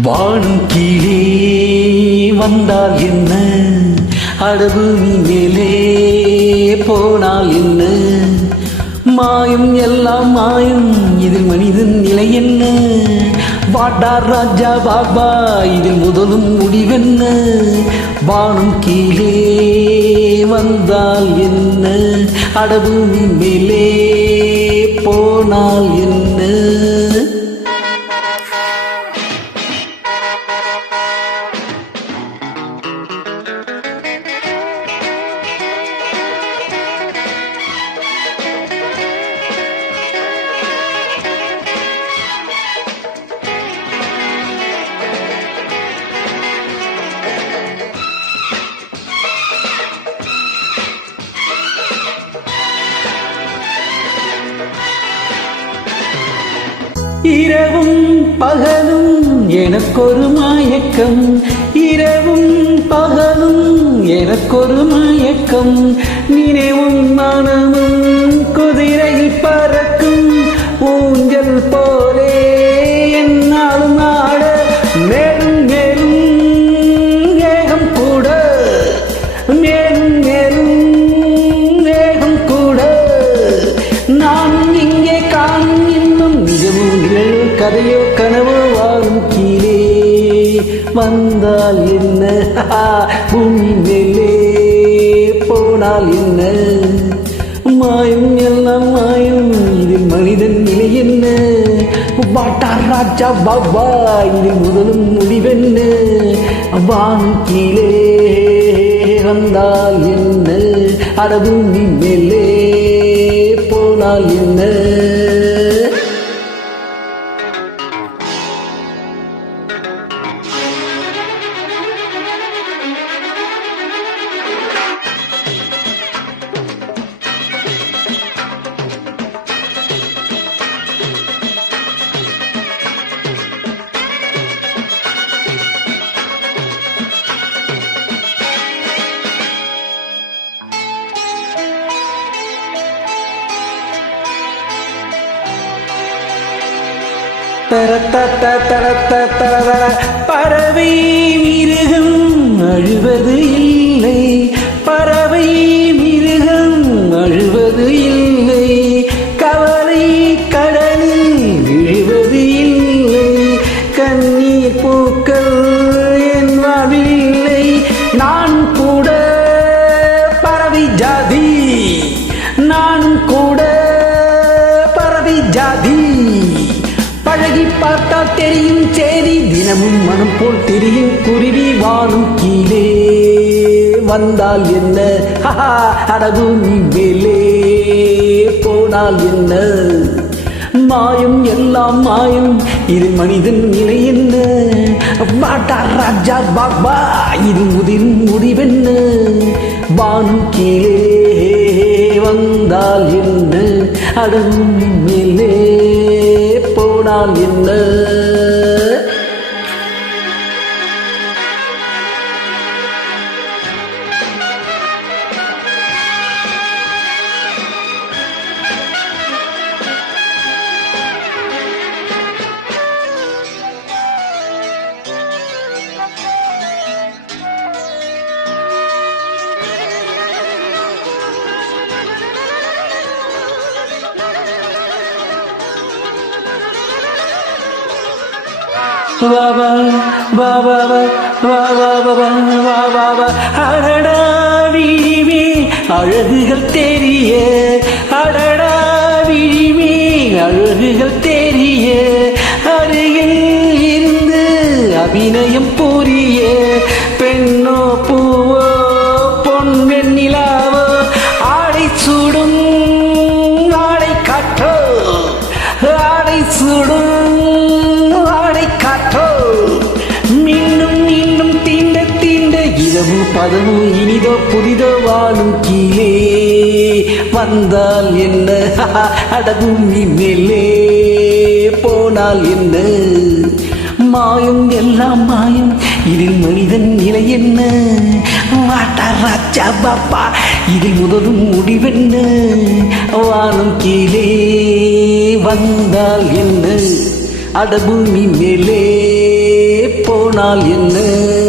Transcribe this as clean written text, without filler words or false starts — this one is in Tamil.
வானும் கீழே வந்தால் என்ன, அடபூமி மேலே போனால் என்ன, மாயம் எல்லாம் மாயம், இதில் மனிதன் நிலை என்ன, வாடா ராஜா பாபா இதில் முதலும் முடிவென்ன, வானும் கீழே வந்தால் என்ன, அடபூமி மேலே போனால் என்ன. இரவும் பகலும் எனக்கொரு மயக்கம், இரவும் பகலும் எனக்கொரு மயக்கம், நினைவும் மனமும் குதிரையில் பறக்கும் ஊஞ்சல் போலே என்னாலும் ஆட, மேலும் மேலும் வேகம் கூட, மேலும் மேலும் வேகம் கூட, நானும் இங்கே காணும் இன்னும் நிஜமும் நிழலோ கதையோ கனவோ, வாழும் கீழே வந்தால் என்ன, பூமி மேலே போனால் என்ன, மாயம் எல்லாம் மாயம், இதில் மனிதன் நிலை என்ன, பாட்டா ராஜா பாபா இதில் முதலும் முடிவென்ன, வானும் கீழே வந்தால் என்ன, அடபூமி மேலே போனால் என்ன. பறவை மிருகம் அழுவது இல்லை, பறவை மிருகம் அழுவது இல்லை, கவலை கடலில் விழுவது இல்லை, கண்ணீர் பூக்கள் என் வாழ்வில் இல்லை, நான் கூட பறவை ஜாதி, நான் கூட பறவை ஜாதி, பழகி பார்த்தால் தெரியும் சேதி, தினமும் மனம் போல் தெரியும் குருவி, வானும் கீழே வந்தால் என்ன, அடபூமி மேலே போனால் என்ன, மாயம் எல்லாம் மாயம், இது மனிதன் நிலை என்ன, பாட்டா ராஜா பாபா இது முதிரும் முடிவென்ன, வானும் கீழே வந்தால் என்ன, அடபூமி மேலே போனால் என்ன. அடடா விழிமே அழகுகள் தெரிய, அடடா விழிமே அழகுகள் தெரிய, அருகில் இருந்து அபிநயம் புரிய, பெண்ணோ பூவோ பொன் வெண்ணிலாவோ, ஆடை சூடும் ஆடை காற்றோ, ஆடை சூடும் பதமோ இனிதோ புதிதோ, வாழும் கீழே வந்தால் என்ன, அடபூமி மேலே போனால் என்ன, மாயம் எல்லாம் மாயம், இதில் மனிதன் நிலை என்ன, வாட்டா ராஜா பாப்பா இதில் முதலும் முடிவென்ன, வானம் கீழே வந்தால் என்ன, அடபூமி மேலே போனால் என்ன